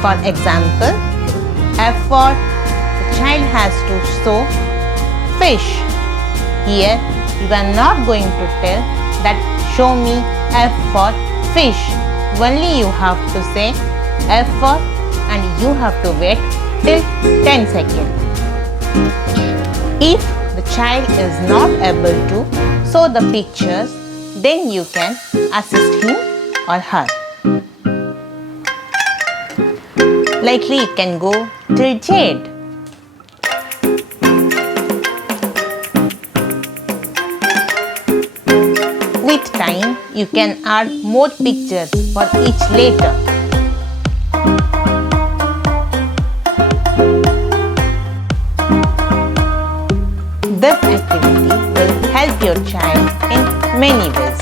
For example, F for the child has to sew fish. Here you are not going to tell that show me F for fish. Only you have to say F for and you have to wait till 10 seconds. If the child is not able to sew the pictures, then you can assist him or her. Likely you can go till Jade. With time, you can add more pictures for each letter. This activity will help your child in many ways.